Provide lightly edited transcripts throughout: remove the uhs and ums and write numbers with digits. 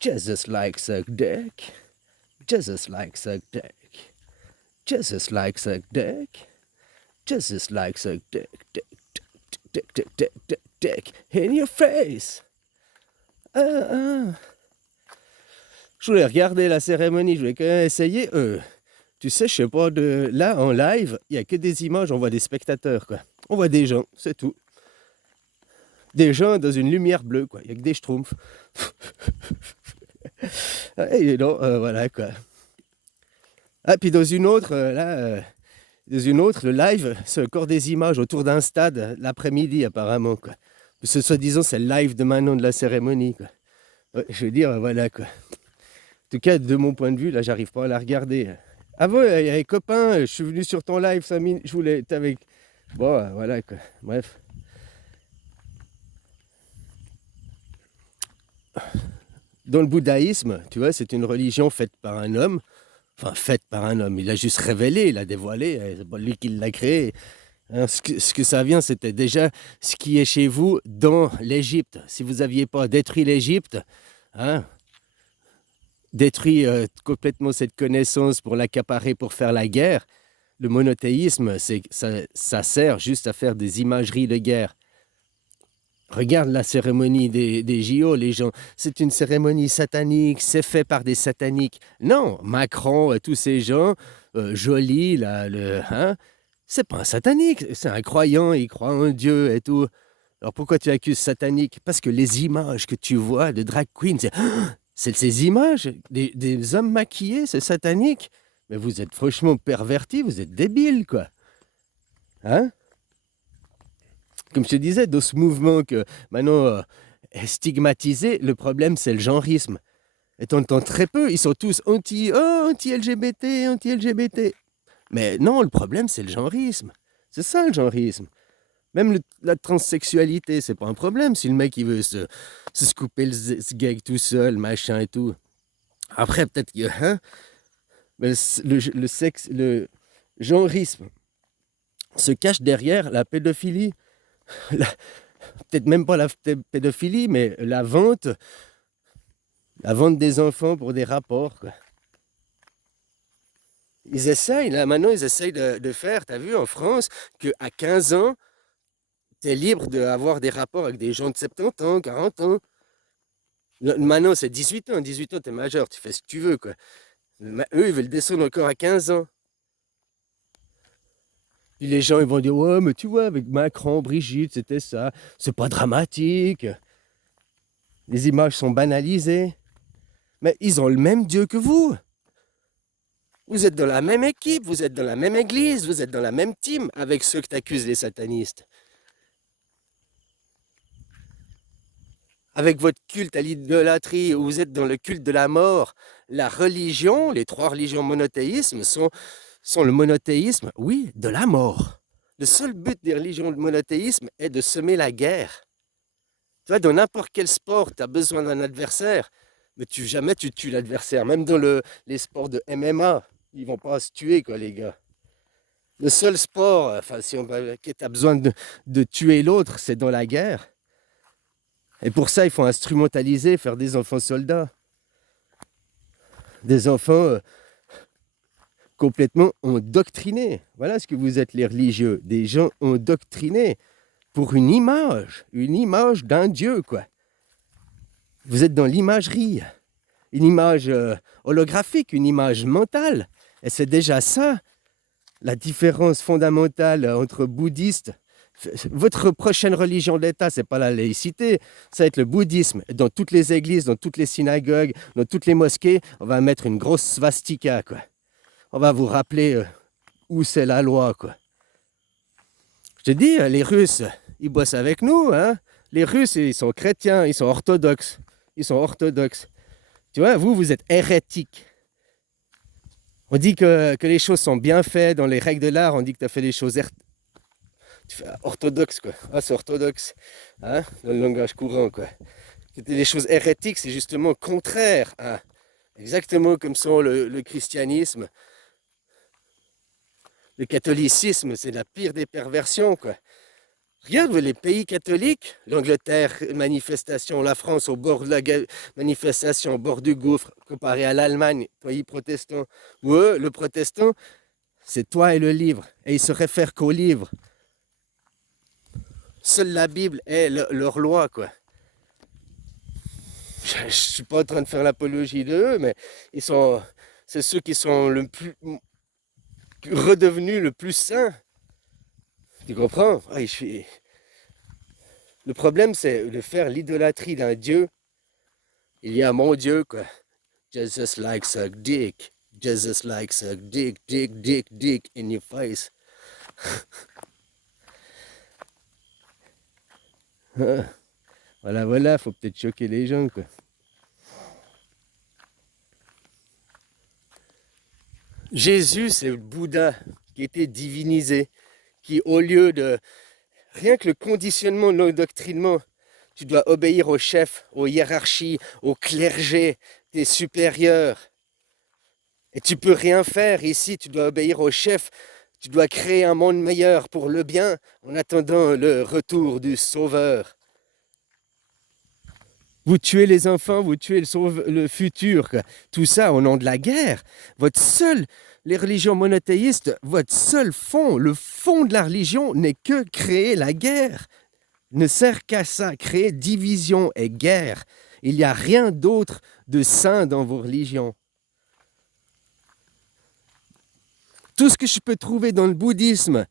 Jesus likes a dick. Jesus likes a dick. Jesus likes a dick. Jesus likes a dick. Dick, dick, dick, dick, dick, dick in your face. Je voulais regarder la cérémonie, je voulais quand même essayer. Tu sais, je sais pas, là en live, il n'y a que des images, on voit des spectateurs, quoi. On voit des gens, c'est tout. Des gens dans une lumière bleue, quoi. Il n'y a que des schtroumpfs. Et non, voilà, quoi. Ah, puis dans une autre, dans une autre, le live, c'est encore des images autour d'un stade l'après-midi, apparemment, quoi. Ce soi-disant, c'est le live de maintenant de la cérémonie, quoi. Ouais, je veux dire, voilà, quoi. En tout cas, de mon point de vue, là, j'arrive pas à la regarder. Avant, il y avait copains, je suis venu sur ton live 5 minutes, je voulais être avec. Bon, voilà, quoi. Bref. Dans le bouddhisme, tu vois, c'est une religion faite par un homme. Enfin, faite par un homme. Il a juste révélé, il a dévoilé. C'est pas lui qui l'a créé. Hein, ce que ça vient, c'était déjà ce qui est chez vous dans l'Égypte. Si vous n'aviez pas détruit l'Égypte, hein, détruit complètement cette connaissance pour l'accaparer, pour faire la guerre, le monothéisme, ça sert juste à faire des imageries de guerre. Regarde la cérémonie des JO, les gens. C'est une cérémonie satanique, c'est fait par des sataniques. Non, Macron et tous ces gens, jolis, là, hein, c'est pas un satanique, c'est un croyant, il croit en Dieu et tout. Alors pourquoi tu accuses satanique? Parce que les images que tu vois de drag queen, c'est ces images, des hommes maquillés, c'est satanique. Mais vous êtes franchement pervertis, vous êtes débiles, quoi. Hein? Comme je te disais, dans ce mouvement que maintenant est stigmatisé, le problème c'est le genrisme. Et tu entends très peu, ils sont tous anti-LGBT, anti-LGBT. Mais non, le problème c'est le genrisme. C'est ça le genrisme. Même la transsexualité, c'est pas un problème si le mec il veut se couper ce gag tout seul, machin et tout. Après, peut-être que hein, mais le sexe, le genrisme se cache derrière la pédophilie. Peut-être même pas la pédophilie, mais la vente des enfants pour des rapports, quoi. Ils essayent, là maintenant, ils essayent de faire, tu as vu en France, qu'à 15 ans, tu es libre d'avoir des rapports avec des gens de 70 ans, 40 ans. Maintenant, c'est 18 ans. 18 ans, tu es majeur, tu fais ce que tu veux, quoi. Eux, ils veulent descendre encore à 15 ans. Puis les gens, ils vont dire, ouais, mais tu vois, avec Macron, Brigitte, c'était ça. C'est pas dramatique. Les images sont banalisées. Mais ils ont le même Dieu que vous. Vous êtes dans la même équipe, vous êtes dans la même église, vous êtes dans la même team avec ceux que t'accuses les satanistes. Avec votre culte à l'idolâtrie, où vous êtes dans le culte de la mort, la religion, les trois religions monothéismes sont le monothéisme, oui, de la mort. Le seul but des religions monothéisme est de semer la guerre. Tu vois, dans n'importe quel sport, tu as besoin d'un adversaire, mais jamais tu tues l'adversaire. Même dans les sports de MMA, ils vont pas se tuer, quoi, les gars. Le seul sport, enfin, si on tu as besoin de tuer l'autre, c'est dans la guerre. Et pour ça, il faut instrumentaliser, faire des enfants soldats. Des enfants complètement endoctrinés. Voilà ce que vous êtes, les religieux. Des gens endoctrinés pour une image d'un Dieu, quoi. Vous êtes dans l'imagerie, une image holographique, une image mentale. Et c'est déjà ça, la différence fondamentale entre bouddhistes. Votre prochaine religion d'État, c'est pas la laïcité, ça va être le bouddhisme. Dans toutes les églises, dans toutes les synagogues, dans toutes les mosquées, on va mettre une grosse svastika, quoi. On va vous rappeler où c'est la loi, quoi. Je te dis, les Russes, ils bossent avec nous, hein. Les Russes, ils sont chrétiens, ils sont orthodoxes. Ils sont orthodoxes. Tu vois, vous êtes hérétiques. On dit que les choses sont bien faites dans les règles de l'art, on dit que tu as fait des choses orthodoxes, quoi. Ah, c'est orthodoxe, hein, dans le langage courant, quoi. Les choses hérétiques, c'est justement contraire, hein. Exactement comme sont le christianisme. Le catholicisme, c'est la pire des perversions, quoi. Regarde les pays catholiques, l'Angleterre, manifestation, la France au bord de la manifestation, au bord du gouffre, comparé à l'Allemagne, pays protestant. Ou eux, le protestant, c'est toi et le livre. Et ils se réfèrent qu'au livre. Seule la Bible est leur loi, quoi. Je ne suis pas en train de faire l'apologie d'eux, mais c'est ceux qui sont le plus redevenus le plus saints. Tu comprends? Le problème, c'est de faire l'idolâtrie d'un Dieu. Il y a mon Dieu, quoi. Jesus likes a dick. Jesus likes a dick, dick, dick, dick in your face. Voilà, faut peut-être choquer les gens, quoi. Jésus, c'est le Bouddha qui était divinisé, qui au lieu de rien que le conditionnement de l'endoctrinement, tu dois obéir aux chefs, aux hiérarchies, au clergé, tes supérieurs. Et tu peux rien faire ici, tu dois obéir aux chefs, tu dois créer un monde meilleur pour le bien en attendant le retour du Sauveur. Vous tuez les enfants, vous tuez le futur, quoi. Tout ça au nom de la guerre. Les religions monothéistes, votre seul fond, le fond de la religion n'est que créer la guerre. Ne sert qu'à ça, créer division et guerre. Il n'y a rien d'autre de sain dans vos religions. Tout ce que je peux trouver dans le bouddhisme,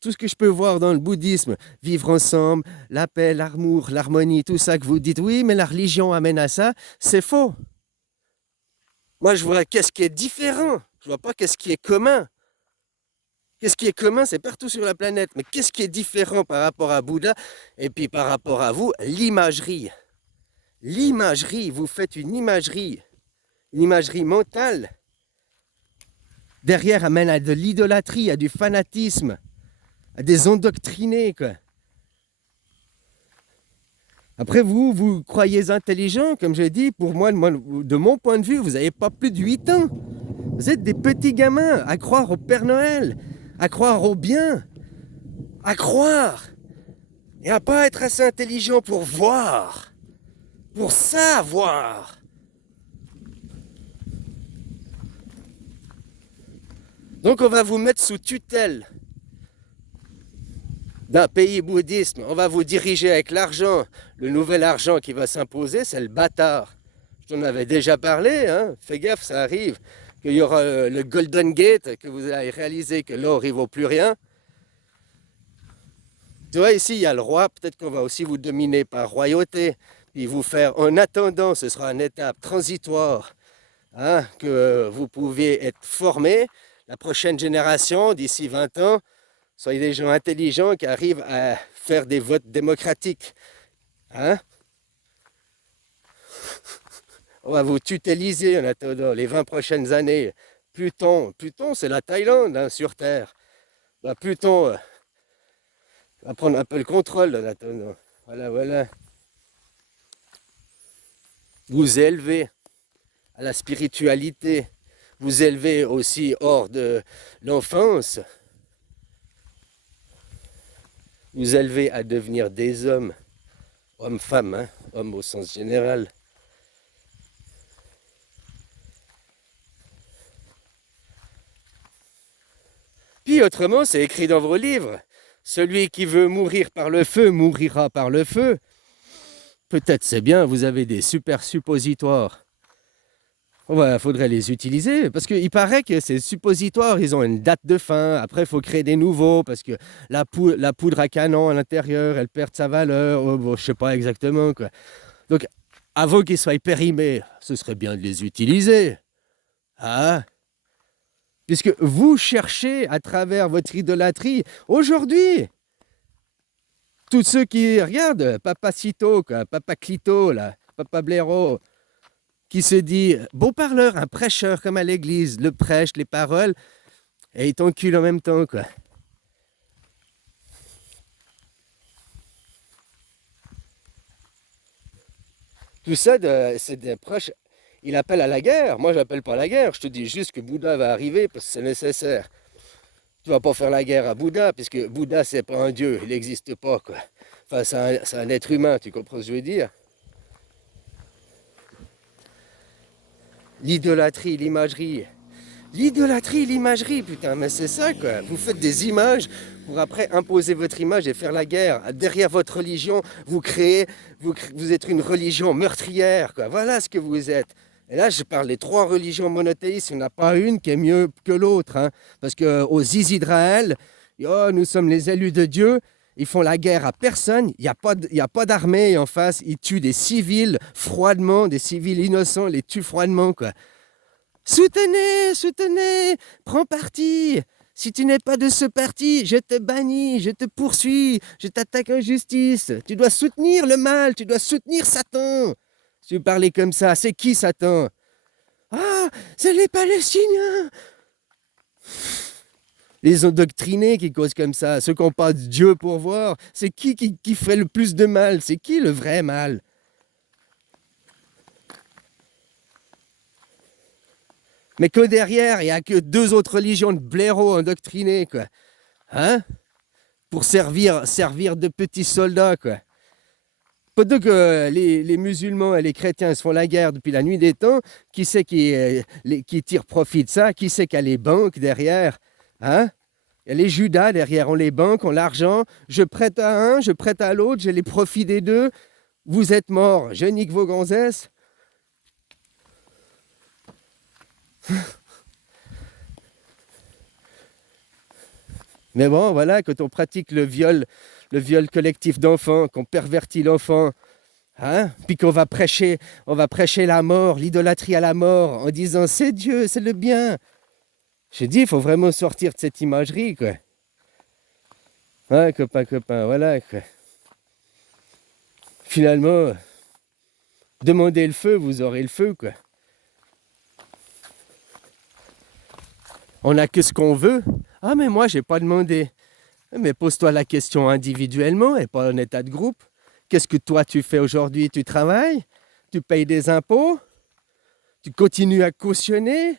tout ce que je peux voir dans le bouddhisme, vivre ensemble, la paix, l'amour, l'harmonie, tout ça que vous dites, oui, mais la religion amène à ça, c'est faux. Moi, je vois qu'est-ce qui est différent. Je vois pas qu'est-ce qui est commun. Qu'est-ce qui est commun, c'est partout sur la planète. Mais qu'est-ce qui est différent par rapport à Bouddha et puis par rapport à vous? L'imagerie. L'imagerie, vous faites une imagerie mentale. Derrière, amène à de l'idolâtrie, à du fanatisme, à des endoctrinés, quoi. Après, vous croyez intelligent, comme j'ai dit, pour moi, de mon point de vue, vous n'avez pas plus de 8 ans. Vous êtes des petits gamins à croire au Père Noël, à croire au bien, à croire. Et à pas être assez intelligent pour voir, pour savoir. Donc on va vous mettre sous tutelle d'un pays bouddhiste. On va vous diriger avec l'argent. Le nouvel argent qui va s'imposer, c'est le bâtard. Je t'en avais déjà parlé, hein. Fais gaffe, ça arrive. Qu'il y aura le Golden Gate, que vous allez réaliser que l'or, il ne vaut plus rien. Tu vois, ici, il y a le roi. Peut-être qu'on va aussi vous dominer par royauté. Puis vous faire, en attendant, ce sera une étape transitoire, hein, que vous pouviez être formé. La prochaine génération, d'ici 20 ans, soyez des gens intelligents qui arrivent à faire des votes démocratiques. Hein? On va vous tutéliser en attendant les 20 prochaines années. Pluton, c'est la Thaïlande, hein, sur Terre. Bah, Pluton va prendre un peu le contrôle en attendant. Voilà. Vous élevez à la spiritualité. Vous élevez aussi hors de l'enfance. Vous élevez à devenir des hommes. Hommes-femmes, hein, hommes au sens général. Puis autrement, c'est écrit dans vos livres. Celui qui veut mourir par le feu mourira par le feu. Peut-être c'est bien, vous avez des super suppositoires. Ouais, faudrait les utiliser, parce qu'il paraît que ces suppositoires, ils ont une date de fin. Après, il faut créer des nouveaux, parce que la poudre à canon à l'intérieur, elle perd sa valeur. Oh, bon, je ne sais pas exactement, quoi. Donc, avant qu'ils soient périmés, ce serait bien de les utiliser. Hein? Puisque vous cherchez à travers votre idolâtrie, aujourd'hui, tous ceux qui regardent, Papa Cito, Papa Clito, là, Papa Blaireau, qui se dit beau parleur, un prêcheur comme à l'église, le prêche, les paroles, et il t'encule en même temps, quoi. Tout ça, c'est des proches. Il appelle à la guerre. Moi, je n'appelle pas à la guerre. Je te dis juste que Bouddha va arriver parce que c'est nécessaire. Tu vas pas faire la guerre à Bouddha, puisque Bouddha, c'est pas un dieu, il n'existe pas, quoi. Enfin, c'est un être humain, tu comprends ce que je veux dire? L'idolâtrie, l'imagerie. L'idolâtrie, l'imagerie, putain, mais c'est ça, quoi. Vous faites des images pour après imposer votre image et faire la guerre. Derrière votre religion, vous êtes une religion meurtrière, quoi. Voilà ce que vous êtes. Et là, je parle des 3 religions monothéistes. Il n'y en a pas une qui est mieux que l'autre, hein. Parce qu'aux Israël, oh, nous sommes les élus de Dieu. Ils font la guerre à personne. Il n'y a pas d'armée en face. Ils tuent des civils froidement, des civils innocents, les tuent froidement, quoi. Soutenez, soutenez, prends parti. Si tu n'es pas de ce parti, je te bannis, je te poursuis, je t'attaque en justice. Tu dois soutenir le mal, tu dois soutenir Satan. Si tu parlais comme ça, c'est qui Satan? Ah, c'est les Palestiniens. Les endoctrinés qui causent comme ça, ceux qui n'ont pas de Dieu pour voir, c'est qui fait le plus de mal? C'est qui le vrai mal? Mais que derrière, il n'y a que 2 autres religions de blaireaux endoctrinés, quoi. Hein? Pour servir de petits soldats, quoi. Pendant que les musulmans et les chrétiens se font la guerre depuis la nuit des temps, qui c'est qui tire profit de ça? Qui c'est qui a les banques derrière? Hein? Il y a les Judas derrière, on les banques, on l'argent. Je prête à un, je prête à l'autre, j'ai les profits des deux. Vous êtes morts, je nique vos gonzesses. Mais bon, voilà, quand on pratique le viol collectif d'enfants, qu'on pervertit l'enfant, hein, puis qu'on va prêcher la mort, l'idolâtrie à la mort, en disant c'est Dieu, c'est le bien. Je dis, il faut vraiment sortir de cette imagerie, quoi. Ouais, copain, voilà, quoi. Finalement, demandez le feu, vous aurez le feu, quoi. On n'a que ce qu'on veut. Ah, mais moi, j'ai pas demandé. Mais pose-toi la question individuellement et pas en état de groupe. Qu'est-ce que toi, tu fais aujourd'hui? Tu travailles? Tu payes des impôts? Tu continues à cautionner?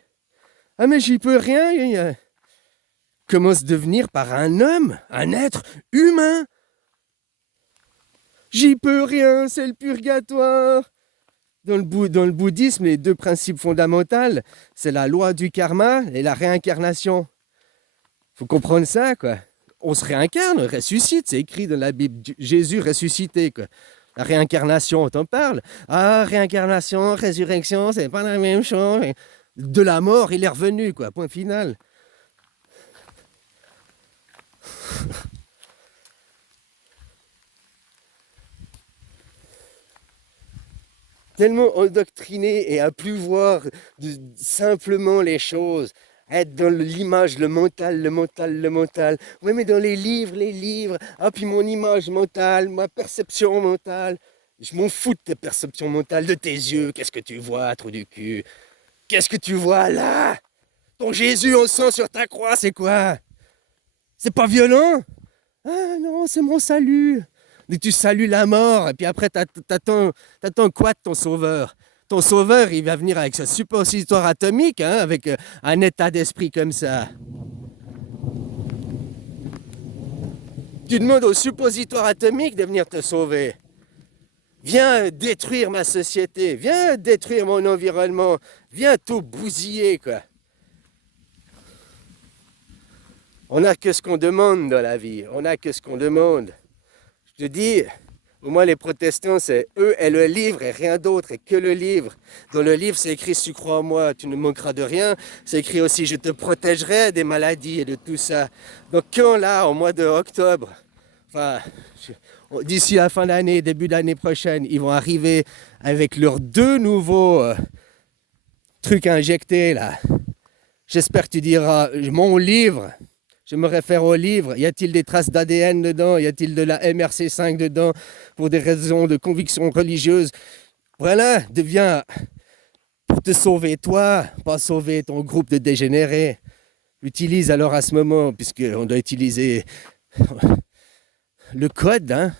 Ah, mais j'y peux rien. Comment se devenir par un homme, un être humain? J'y peux rien, c'est le purgatoire. Dans le bouddhisme, les 2 principes fondamentaux, c'est la loi du karma et la réincarnation. Faut comprendre ça, quoi. On se réincarne, on ressuscite, c'est écrit dans la Bible. Jésus ressuscité, quoi. La réincarnation, on t'en parle. Ah, réincarnation, résurrection, c'est pas la même chose. De la mort, il est revenu, quoi. Point final. Tellement endoctriné et à plus voir simplement les choses. Être dans l'image, le mental. Oui, mais dans les livres. Ah, puis mon image mentale, ma perception mentale. Je m'en fous de tes perceptions mentales, de tes yeux. Qu'est-ce que tu vois, trou du cul? Qu'est-ce que tu vois là? Ton Jésus en sang sur ta croix, c'est quoi? C'est pas violent? Ah non, c'est mon salut. Mais tu salues la mort, et puis après, t'attends quoi de ton sauveur? Ton sauveur, il va venir avec sa suppositoire atomique, hein, avec un état d'esprit comme ça. Tu demandes au suppositoire atomique de venir te sauver. Viens détruire ma société, viens détruire mon environnement, viens tout bousiller, quoi. On n'a que ce qu'on demande dans la vie, on n'a que ce qu'on demande. Je te dis, au moins les protestants, c'est eux et le livre et rien d'autre, et que le livre. Dans le livre, c'est écrit, si tu crois en moi, tu ne manqueras de rien. C'est écrit aussi, je te protégerai des maladies et de tout ça. Donc quand là, au mois d'octobre, enfin, d'ici la fin d'année, début d'année prochaine, ils vont arriver avec leurs 2 nouveaux trucs injectés là. J'espère que tu diras, mon livre. Je me réfère au livre. Y a-t-il des traces d'ADN dedans? Y a-t-il de la MRC5 dedans pour des raisons de conviction religieuse? Voilà, deviens pour te sauver toi, pas sauver ton groupe de dégénérés. Utilise alors à ce moment, puisqu'on doit utiliser le code. Hein.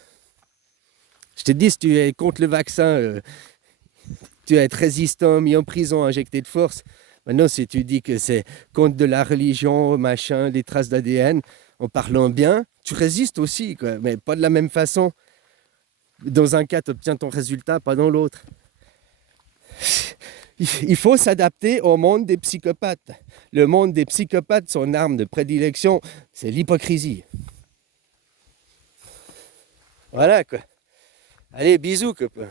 Je te dis, si tu es contre le vaccin, tu vas être résistant, mis en prison, injecté de force. Maintenant, si tu dis que c'est contre de la religion, machin, des traces d'ADN, en parlant bien, tu résistes aussi, quoi, mais pas de la même façon. Dans un cas, tu obtiens ton résultat, pas dans l'autre. Il faut s'adapter au monde des psychopathes. Le monde des psychopathes, son arme de prédilection, c'est l'hypocrisie. Voilà, quoi. Allez, bisous, copain.